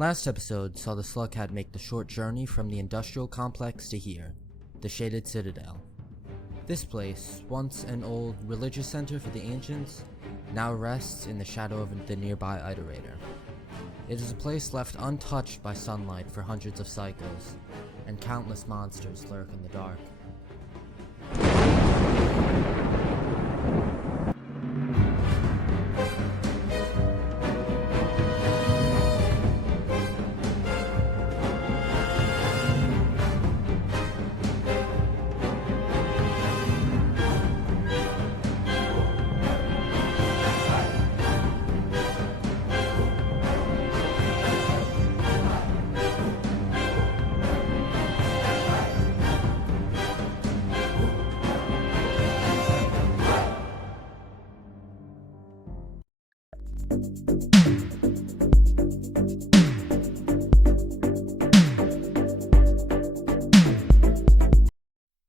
Last episode saw the Slugcat make the short journey from the industrial complex to here, the shaded citadel. This place, once an old religious center for the ancients, now rests in the shadow of the nearby Iterator. It is a place left untouched by sunlight for hundreds of cycles, and countless monsters lurk in the dark.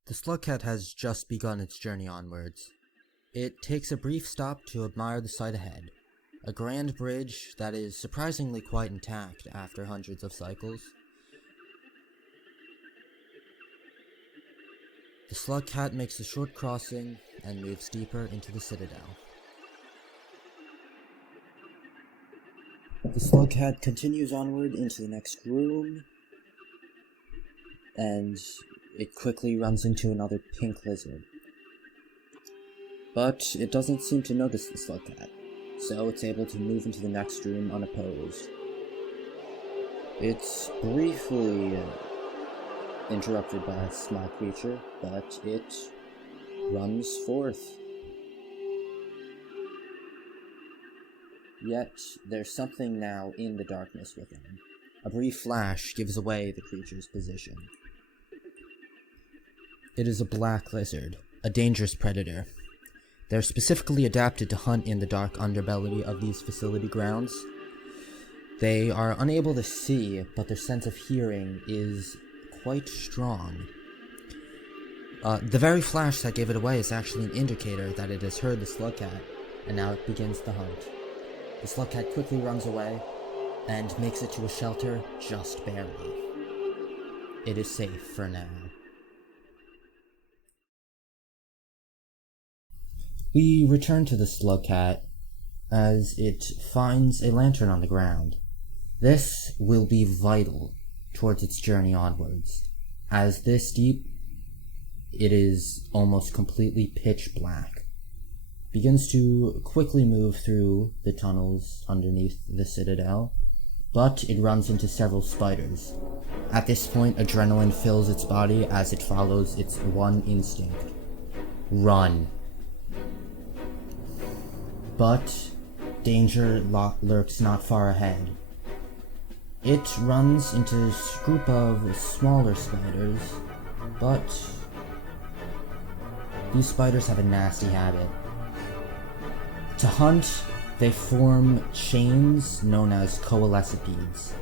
The Slugcat has just begun its journey onwards. It takes a brief stop to admire the sight ahead, a grand bridge that is surprisingly quite intact after hundreds of cycles. The Slugcat makes a short crossing and moves deeper into the citadel. The Slugcat continues onward into the next room, and it quickly runs into another pink lizard. But it doesn't seem to notice the Slugcat, so it's able to move into the next room unopposed. It's briefly interrupted by a small creature, but it runs forth. Yet, there's something now in the darkness within. A brief flash gives away the creature's position. It is a black lizard, a dangerous predator. They're specifically adapted to hunt in the dark underbelly of these facility grounds. They are unable to see, but their sense of hearing is quite strong. The very flash that gave it away is actually an indicator that it has heard the Slugcat, and now it begins the hunt. The Slugcat quickly runs away, and makes it to a shelter just barely. It is safe for now. We return to the Slugcat as it finds a lantern on the ground. This will be vital towards its journey onwards, as this deep, it is almost completely pitch black. Begins to quickly move through the tunnels underneath the citadel, but it runs into several spiders. At this point, adrenaline fills its body as it follows its one instinct: run. But danger lurks not far ahead. It runs into a group of smaller spiders, but these spiders have a nasty habit. To hunt, they form chains known as coalescipedes.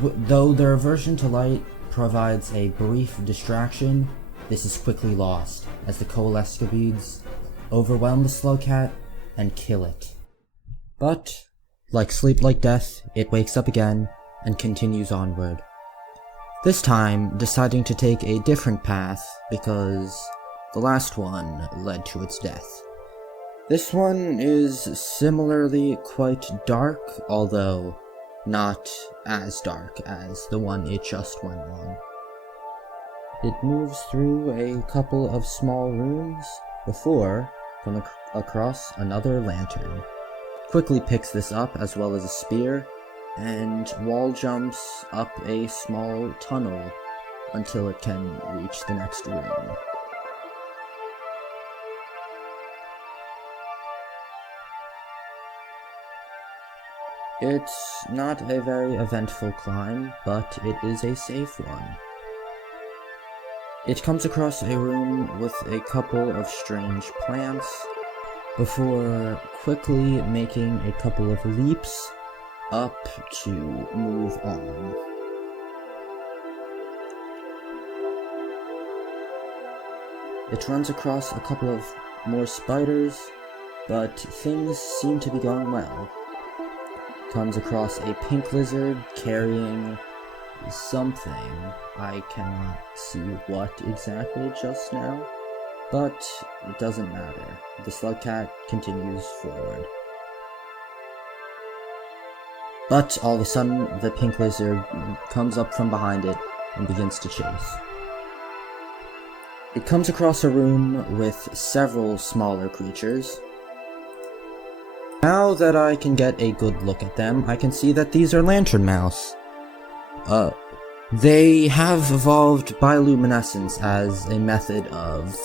Though their aversion to light provides a brief distraction, this is quickly lost as the coalescipedes overwhelm the Slugcat and kill it. But, like sleep like death, it wakes up again and continues onward. This time, deciding to take a different path because the last one led to its death. This one is similarly quite dark, although not as dark as the one it just went on. It moves through a couple of small rooms before coming across another lantern. Quickly picks this up as well as a spear, and wall jumps up a small tunnel until it can reach the next room. It's not a very eventful climb, but it is a safe one. It comes across a room with a couple of strange plants, before quickly making a couple of leaps up to move on. It runs across a couple of more spiders, but things seem to be going well. comes across a pink lizard carrying something. I cannot see what exactly just now, but it doesn't matter. The slug cat continues forward. But all of a sudden, the pink lizard comes up from behind it and begins to chase. It comes across a room with several smaller creatures. Now that I can get a good look at them, I can see that these are lantern mouse. They have evolved bioluminescence as a method of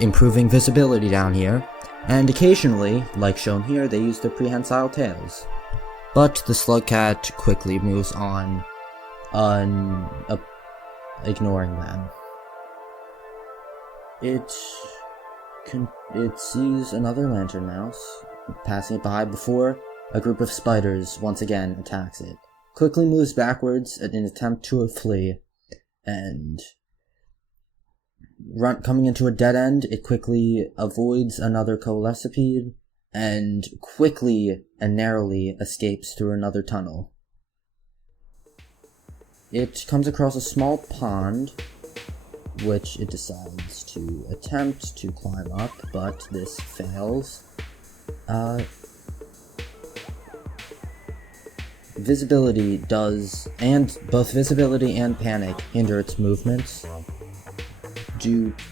improving visibility down here, and occasionally, like shown here, they use their prehensile tails. But the slug cat quickly moves on, ignoring them. It sees another lantern mouse passing it by before a group of spiders once again attacks it. Quickly moves backwards in an attempt to flee, and coming into a dead end, it quickly avoids another coalescipede and quickly and narrowly escapes through another tunnel. It comes across a small pond, which it decides to attempt to climb up, but this fails. Both visibility and panic hinder its movements,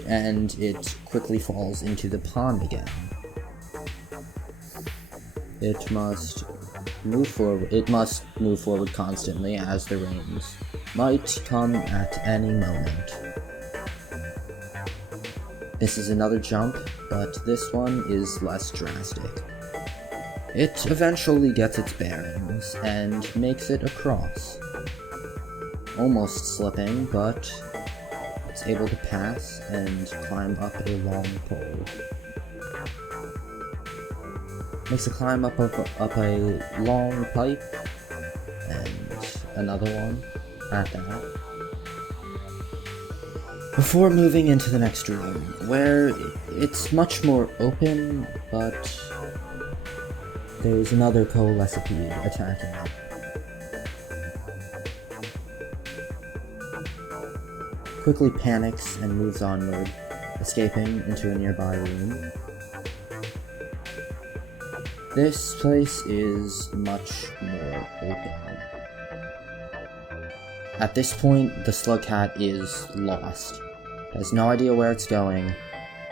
and it quickly falls into the pond again. It must move forward constantly, as the rains might come at any moment. This is another jump, but this one is less drastic. It eventually gets its bearings and makes it across. Almost slipping, but it's able to pass and climb up a long pole. Makes a climb up a long pipe, and another one at that. Before moving into the next room, where it's much more open, but there's another coalescipede attacking it. Quickly panics and moves onward, escaping into a nearby room. This place is much more open. At this point, the slug cat is lost. It has no idea where it's going,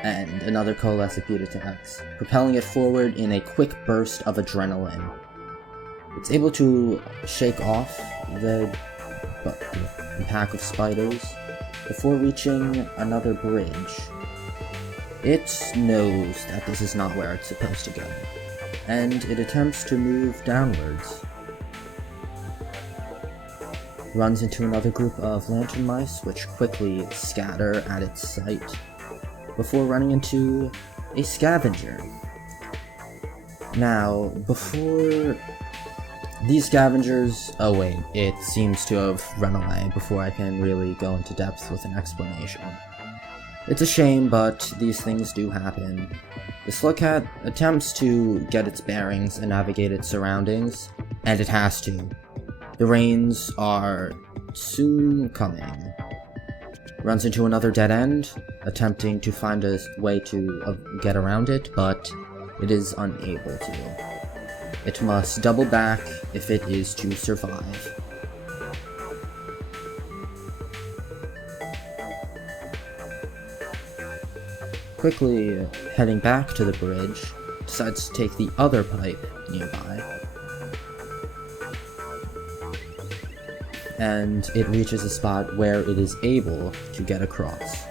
and another coalescipede attacks, propelling it forward in a quick burst of adrenaline. It's able to shake off the pack of spiders before reaching another bridge. It knows that this is not where it's supposed to go, and it attempts to move downwards. Runs into another group of lantern mice, which quickly scatter at its sight, before running into a scavenger. Now, before these scavengers... Oh wait, it seems to have run away before I can really go into depth with an explanation. It's a shame, but these things do happen. The slug cat attempts to get its bearings and navigate its surroundings, and it has to. The rains are soon coming. Runs into another dead end, attempting to find a way to get around it, but it is unable to. It must double back if it is to survive. Quickly heading back to the bridge, decides to take the other pipe nearby. And it reaches a spot where it is able to get across.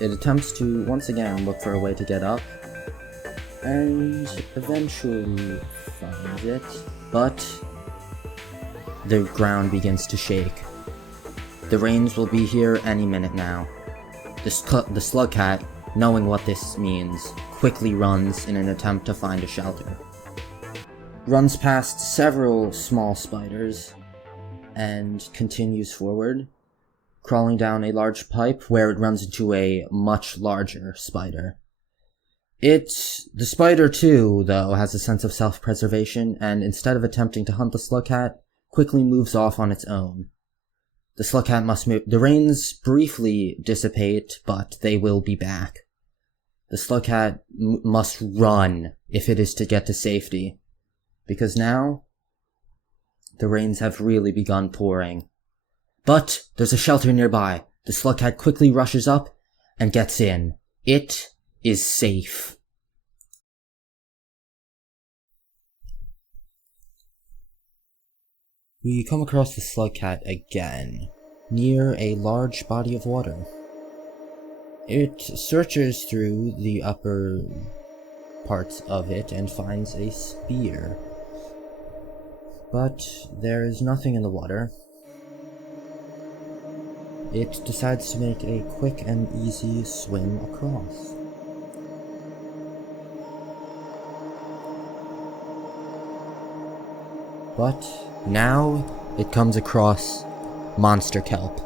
It attempts to once again look for a way to get up, and eventually finds it, but the ground begins to shake. The rains will be here any minute now. The slug cat, knowing what this means, quickly runs in an attempt to find a shelter. Runs past several small spiders, and continues forward, crawling down a large pipe where it runs into a much larger spider. The spider too, though, has a sense of self-preservation, and instead of attempting to hunt the slugcat, quickly moves off on its own. The slugcat must move. The rains briefly dissipate, but they will be back. The slugcat must run if it is to get to safety, because now the rains have really begun pouring. But there's a shelter nearby. The slugcat quickly rushes up and gets in. It is safe. We come across the slugcat again, near a large body of water. It searches through the upper parts of it and finds a spear. But there is nothing in the water. It decides to make a quick and easy swim across. But now it comes across monster kelp.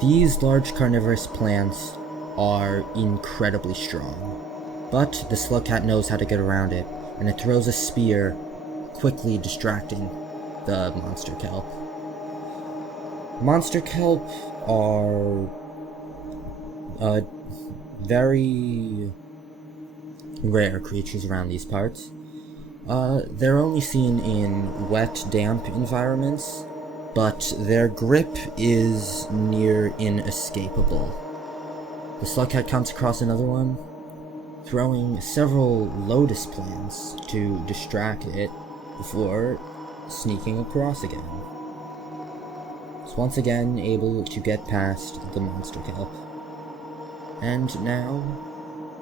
These large carnivorous plants are incredibly strong, but the slugcat knows how to get around it, and it throws a spear, quickly distracting the monster kelp. Monster kelp are very rare creatures around these parts. They're only seen in wet, damp environments, but their grip is near inescapable. The slugcat comes across another one, throwing several lotus plants to distract it before sneaking across again. It's once again able to get past the monster kelp. And now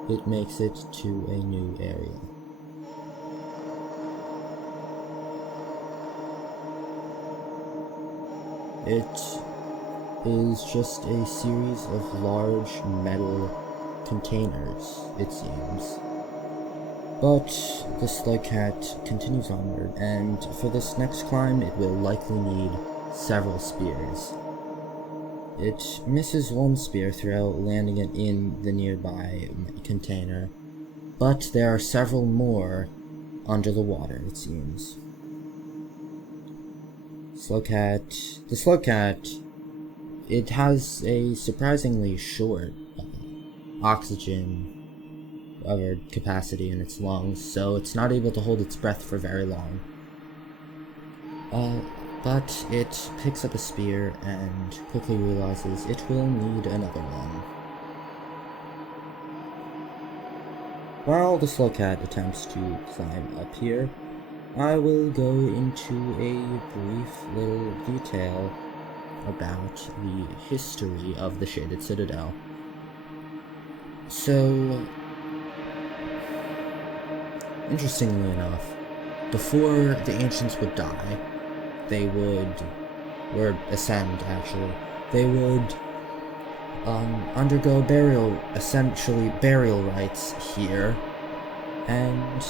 it makes it to a new area. It is just a series of large metal containers, it seems. But the slugcat continues onward, and for this next climb it will likely need several spears. It misses one spear throw, landing it in the nearby container, but there are several more under the water, it seems. The slugcat, it has a surprisingly short oxygen capacity in its lungs, so it's not able to hold its breath for very long. But it picks up a spear and quickly realizes it will need another one. While the slugcat attempts to climb up here, I will go into a brief little detail about the history of the Shaded Citadel. So, interestingly enough, before the ancients would die, or ascend actually, they would undergo burial rites here, and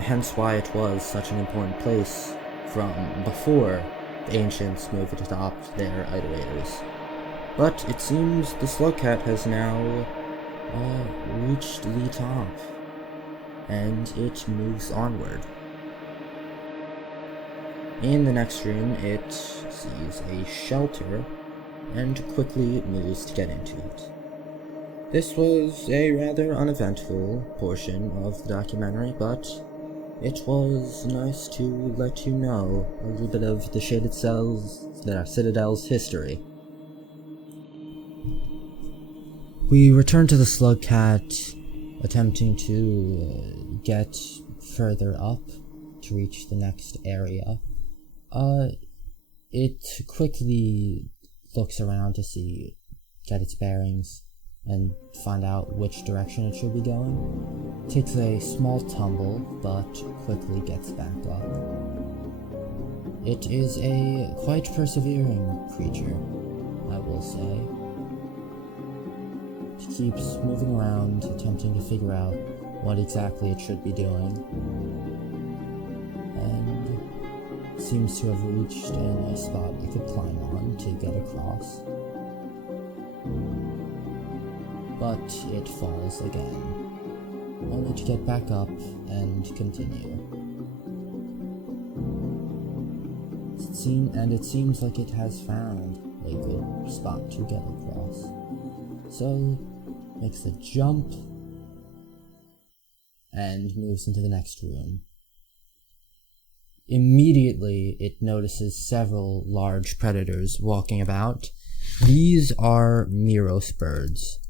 hence why it was such an important place from before the ancients moved to adopt their iterators. But it seems the slugcat has now reached the top, and it moves onward. In the next room, it sees a shelter, and quickly moves to get into it. This was a rather uneventful portion of the documentary, but it was nice to let you know a little bit of the Citadel's history. We return to the slugcat, attempting to get further up to reach the next area. It quickly looks around to get its bearings, and find out which direction it should be going. It takes a small tumble, but quickly gets back up. It is a quite persevering creature, I will say. It keeps moving around, attempting to figure out what exactly it should be doing, and seems to have reached a nice spot it could climb on to get across. But it falls again. only to get back up and continue. It seems like it has found a good spot to get across. So, makes the jump and moves into the next room. Immediately, it notices several large predators walking about. These are Miros birds.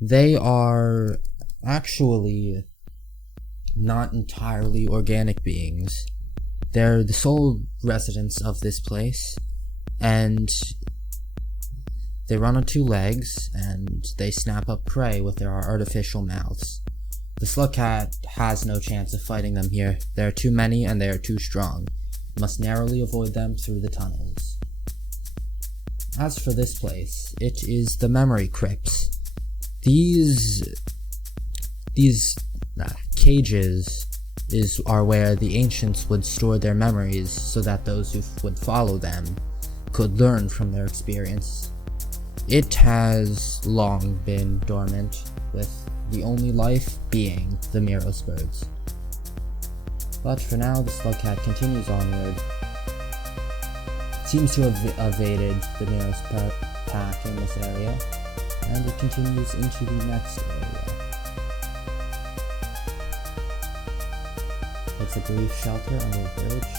They are actually not entirely organic beings. They're the sole residents of this place, and they run on two legs, and they snap up prey with their artificial mouths. The slug cat has no chance of fighting them here. There are too many, and they are too strong. You must narrowly avoid them through the tunnels. As for this place, it is the memory crypts. These cages are where the ancients would store their memories so that those who would follow them could learn from their experience. It has long been dormant, with the only life being the Miros birds. But for now, the slug cat continues onward. It seems to have evaded the Miros pack in this area, and it continues into the next area. Takes a brief shelter under a bridge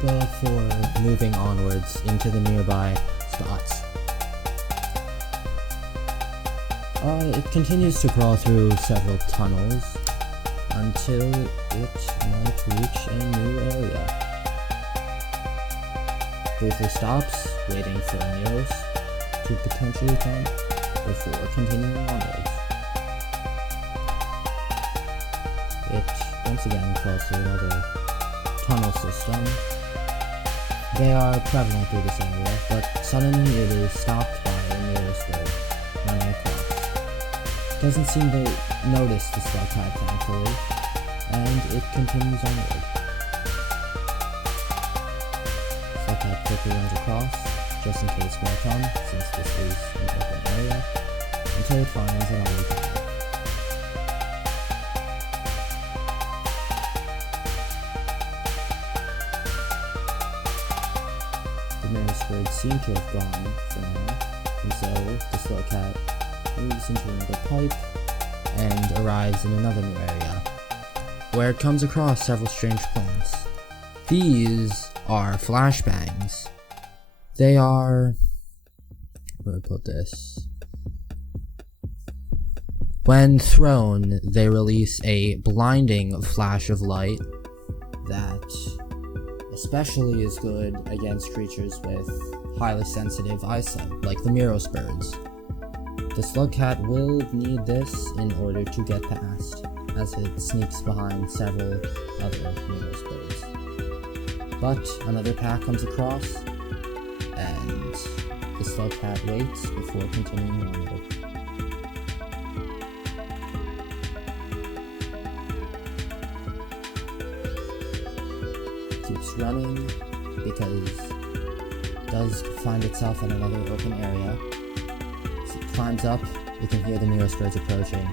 before moving onwards into the nearby spots. It continues to crawl through several tunnels until it might reach a new area. Briefly stops, waiting for Miros to potentially come before continuing onwards. It once again crawls through another tunnel system. They are prevalent through this area, but suddenly it is stopped by a Miros bird running across. Doesn't seem to notice the slug cat, thankfully, and it continues onward. Slug cat quickly runs across, just in case more come, since this is an open area, until it finds another tunnel. The Miros birds seem to have gone for now, and so the slug cat moves into another pipe and arrives in another new area, where it comes across several strange plants. These are flashbangs. They are... where do I put this? When thrown, they release a blinding flash of light that especially is good against creatures with highly sensitive eyesight, like the Miros birds. The slug cat will need this in order to get past, as it sneaks behind several other Miros birds. But another pack comes across, and the slug cat waits before continuing onward. Keeps running because it does find itself in another open area. As it climbs up, you can hear the Miros birds approaching.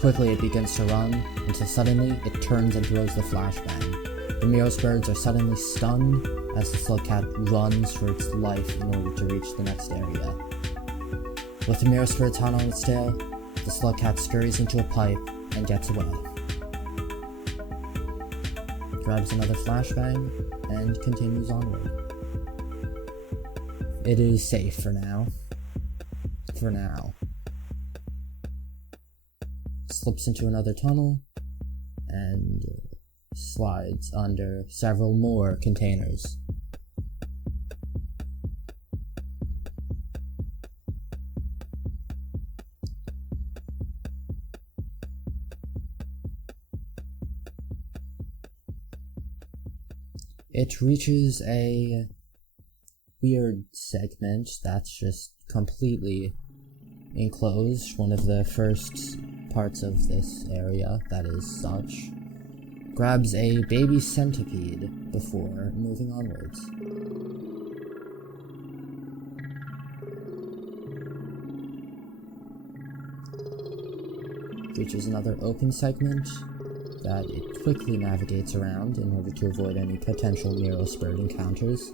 Quickly it begins to run, until suddenly it turns and throws the flashbang. The Miros birds are suddenly stunned as the slug cat runs for its life in order to reach the next area. With the Miros birds hot on its tail, the slug cat scurries into a pipe and gets away. Grabs another flashbang, and continues onward. It is safe for now. For now. Slips into another tunnel, and slides under several more containers. It reaches a weird segment that's just completely enclosed, one of the first parts of this area that is such. Grabs a baby centipede before moving onwards. reaches another open segment that it quickly navigates around in order to avoid any potential Nero Spurt encounters.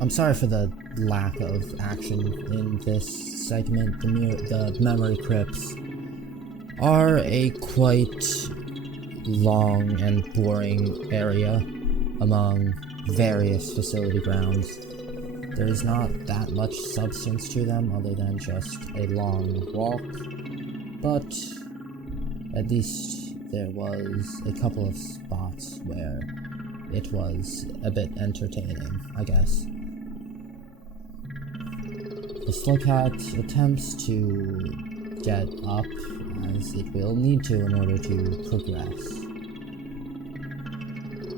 I'm sorry for the lack of action in this segment. The memory crypts are a quite long and boring area among various facility grounds. There's not that much substance to them other than just a long walk, but at least there was a couple of spots where it was a bit entertaining, I guess. The Slugcat attempts to get up, as it will need to in order to progress.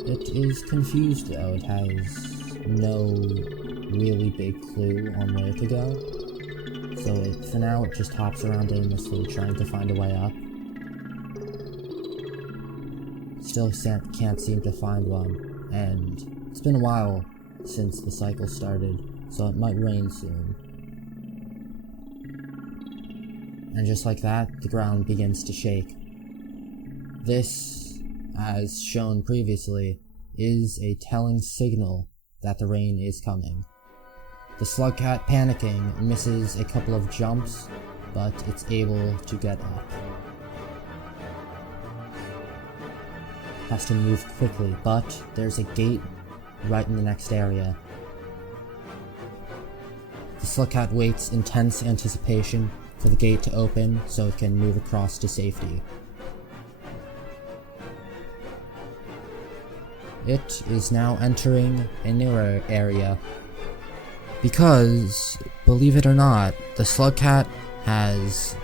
It is confused though, it has no really big clue on where to go. So for now it just hops around aimlessly trying to find a way up. Still can't seem to find one, and it's been a while since the cycle started, so it might rain soon. And just like that, the ground begins to shake. This, as shown previously, is a telling signal that the rain is coming. The Slugcat, panicking, misses a couple of jumps, but it's able to get up. Has to move quickly, but there's a gate right in the next area. The Slugcat waits in tense anticipation for the gate to open so it can move across to safety. It is now entering a newer area because, believe it or not, the Slugcat has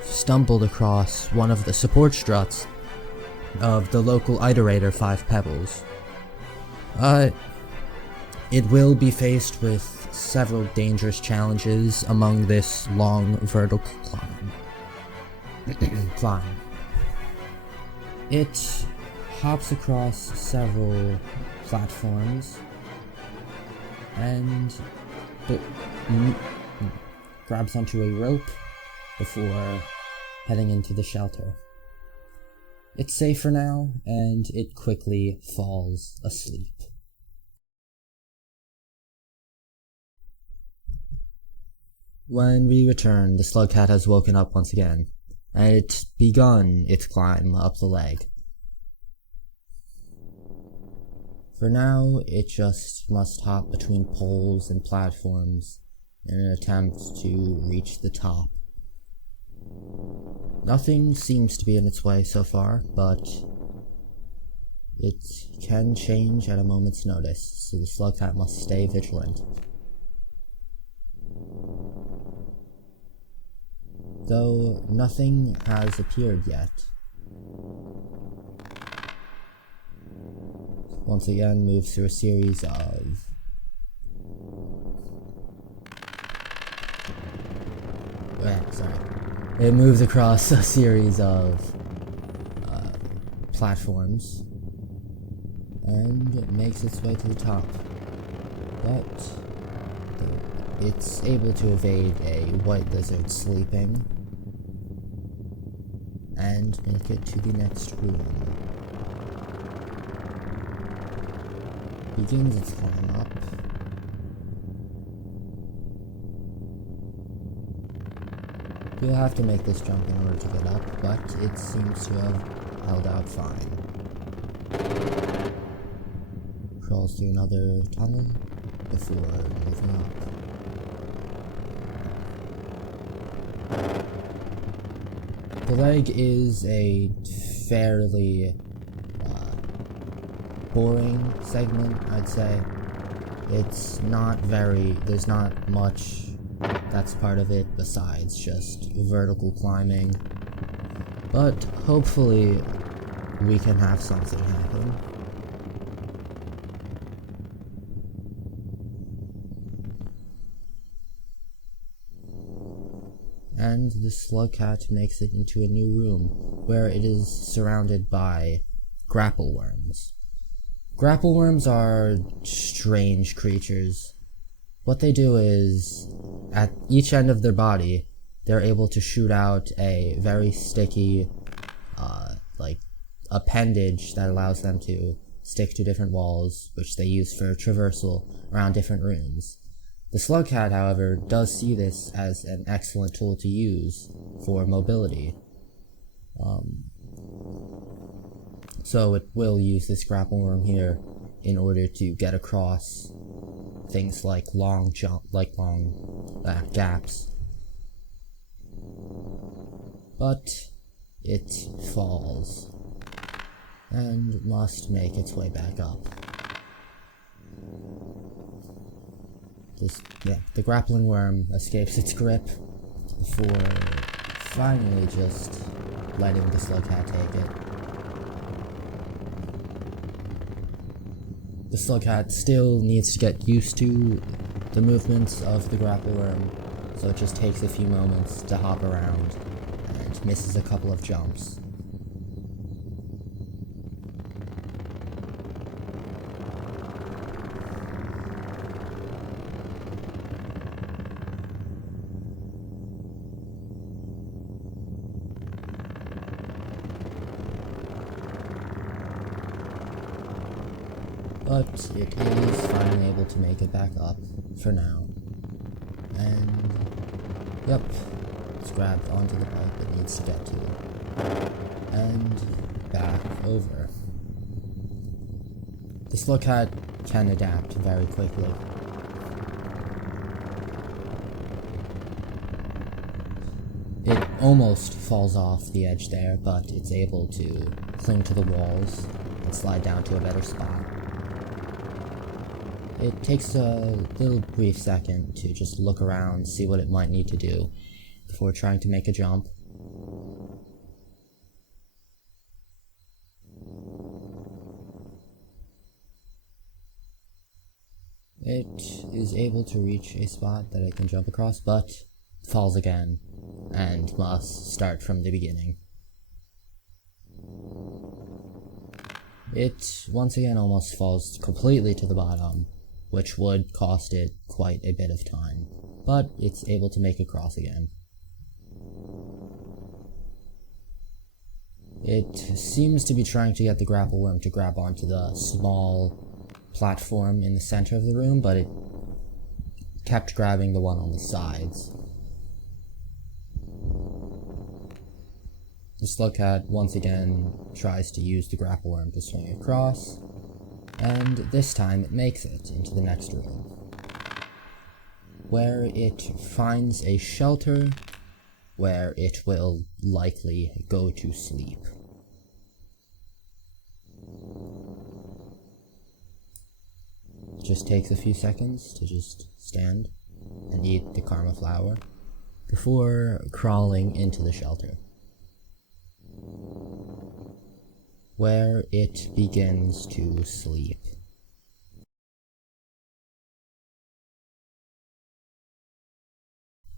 stumbled across one of the support struts of the local Iterator Five Pebbles. It will be faced with several dangerous challenges among this long vertical climb. It hops across several platforms and grabs onto a rope before heading into the shelter. It's safe for now, and it quickly falls asleep. When we return, the Slugcat has woken up once again, and it's begun its climb up the leg. For now, it just must hop between poles and platforms in an attempt to reach the top. Nothing seems to be in its way so far, but it can change at a moment's notice, so the Slugcat must stay vigilant. Though nothing has appeared yet. Once again, moves through a series of It moves across a series of platforms and it makes its way to the top, but it's able to evade a white lizard sleeping and make it to the next room. Begins its climb up. You'll have to make this jump in order to get up, but it seems to have held out fine. Crawls through another tunnel before moving up. The leg is a fairly boring segment, I'd say. It's not there's not much that's part of it besides just vertical climbing, but hopefully we can have something happen. and the slug cat makes it into a new room where it is surrounded by grapple worms. Grapple worms are strange creatures. What they do is, at each end of their body, they're able to shoot out a very sticky, appendage that allows them to stick to different walls, which they use for traversal around different rooms. The slug cat, however, does see this as an excellent tool to use for mobility. So it will use this grapple worm here in order to get across things like long gaps. But it falls and must make its way back up. The grappling worm escapes its grip before finally just letting the slug cat take it. The slug cat still needs to get used to the movements of the grapple worm, so it just takes a few moments to hop around and misses a couple of jumps. But it is finally able to make it back up, for now. And, yep, it's grabbed onto the pipe it needs to get to. And back over. The slug cat can adapt very quickly. It almost falls off the edge there, but it's able to cling to the walls and slide down to a better spot. It takes a little brief second to just look around, see what it might need to do before trying to make a jump. It is able to reach a spot that it can jump across, but falls again and must start from the beginning. It once again almost falls completely to the bottom, which would cost it quite a bit of time, but it's able to make it across again. It seems to be trying to get the grapple worm to grab onto the small platform in the center of the room, but it kept grabbing the one on the sides. The slug cat once again tries to use the grapple worm to swing across, and this time it makes it into the next room, where it finds a shelter where it will likely go to sleep. It just takes a few seconds to just stand and eat the karma flower before crawling into the shelter, where it begins to sleep.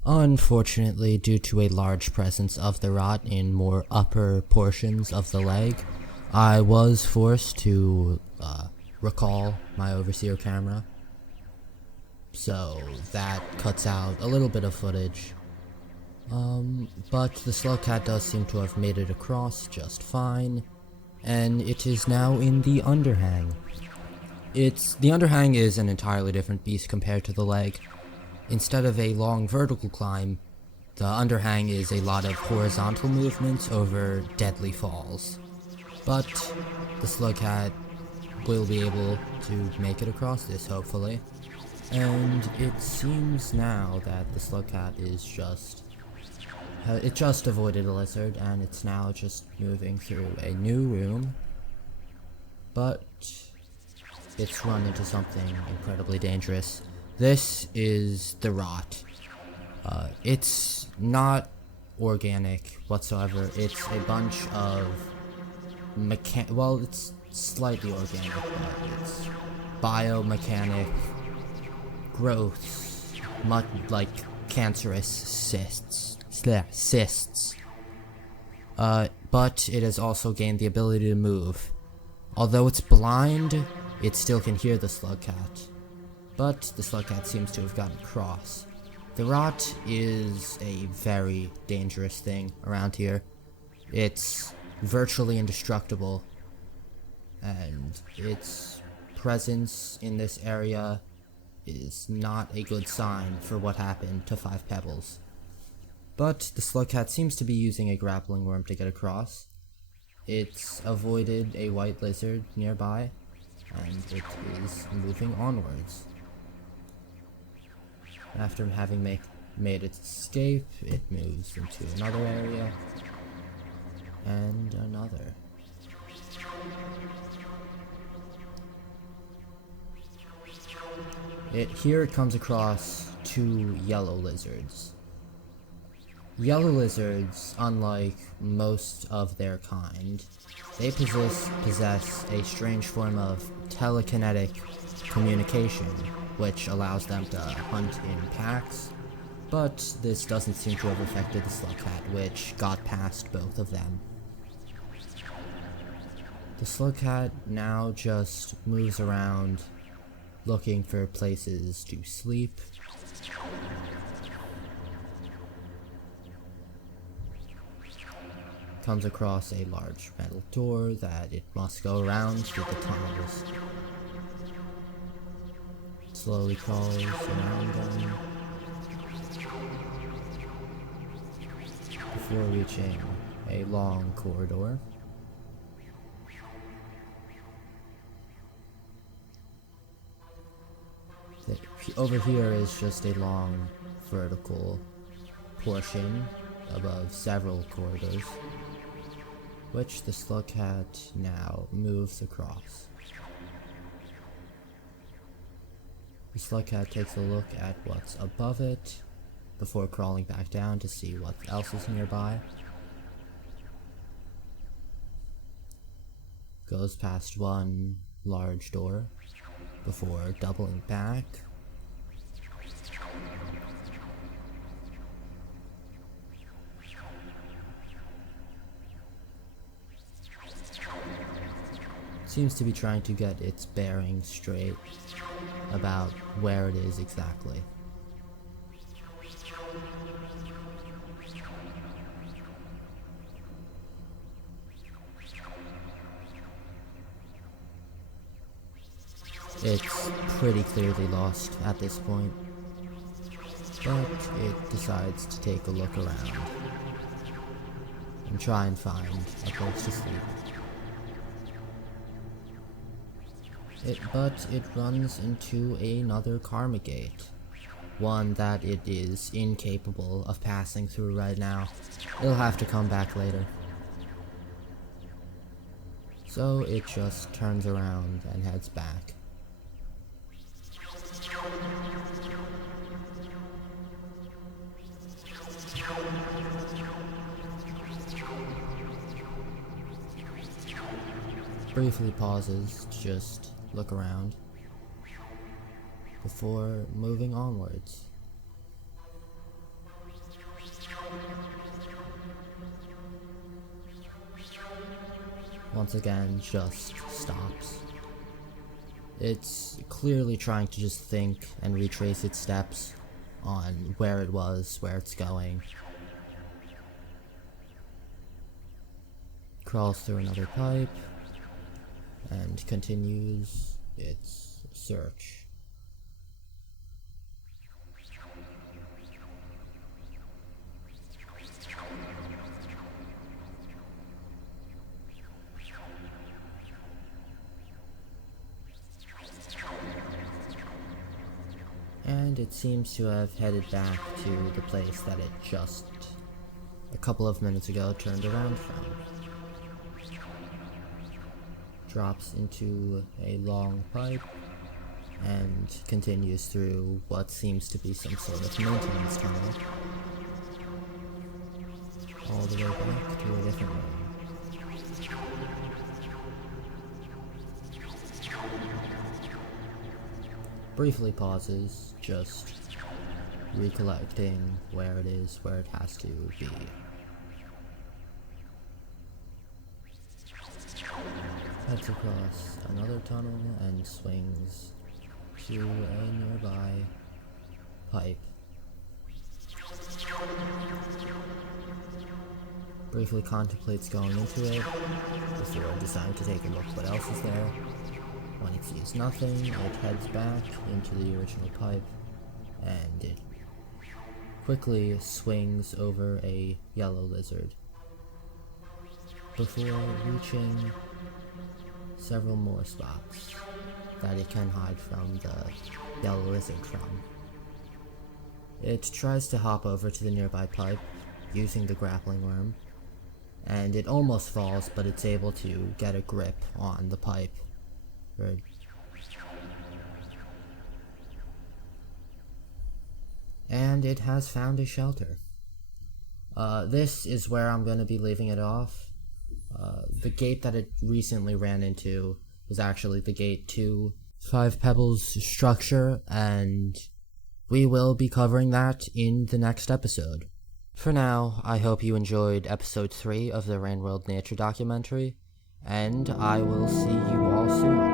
Unfortunately, due to a large presence of the rot in more upper portions of the leg, I was forced to recall my overseer camera, so that cuts out a little bit of footage. But the slug cat does seem to have made it across just fine, and it is now in the underhang. The underhang is an entirely different beast compared to the leg. Instead of a long vertical climb, the underhang is a lot of horizontal movements over deadly falls. But the slug cat will be able to make it across this, hopefully. And it seems now that the slug cat is it just avoided a lizard, and it's now just moving through a new room. But it's run into something incredibly dangerous. This is the rot. It's not organic whatsoever. It's a bunch of well, it's slightly organic, but it's biomechanic growths, much like cancerous cysts cysts. But it has also gained the ability to move. Although it's blind, it still can hear the slug cat. But the slug cat seems to have gotten across. The rot is a very dangerous thing around here. It's virtually indestructible, and its presence in this area is not a good sign for what happened to Five Pebbles. But the slug cat seems to be using a grappling worm to get across. It's avoided a white lizard nearby, and it is moving onwards. After having made its escape, it moves into another area, and another. Here it comes across 2 yellow lizards. Yellow lizards, unlike most of their kind, they possess a strange form of telekinetic communication, which allows them to hunt in packs, but this doesn't seem to have affected the slug cat, which got past both of them. The slug cat now just moves around, looking for places to sleep. Comes across a large metal door that it must go around through the tunnels. Slowly crawls around them before reaching a long corridor. Over here is just a long vertical portion above several corridors, which the slug cat now moves across. The slug cat takes a look at what's above it before crawling back down to see what else is nearby. Goes past one large door before doubling back. Seems to be trying to get its bearings straight about where it is exactly. It's pretty clearly lost at this point, but it decides to take a look around and try and find a place to sleep. But it runs into another karma gate, one that it is incapable of passing through right now. It'll have to come back later. So it just turns around and heads back. Briefly pauses to just look around before moving onwards. Once again, just stops. It's clearly trying to just think and retrace its steps on where it was, where it's going. Crawls through another pipe and continues its search. And it seems to have headed back to the place that it just a couple of minutes ago turned around from. Drops into a long pipe and continues through what seems to be some sort of maintenance tunnel all the way back to a different room. Briefly pauses, just recollecting where it is, where it has to be. Heads across another tunnel and swings to a nearby pipe. Briefly contemplates going into it before deciding to take a look what else is there. When it sees nothing, it heads back into the original pipe, and it quickly swings over a yellow lizard before reaching several more spots that it can hide from the yellow lizard from. It tries to hop over to the nearby pipe using the grappling worm, and it almost falls, but it's able to get a grip on the pipe. And it has found a shelter. This is where I'm going to be leaving it off. The gate that it recently ran into is actually the gate to Five Pebbles structure, and we will be covering that in the next episode. For now, I hope you enjoyed episode 3 of the Rainworld nature documentary, and I will see you all soon.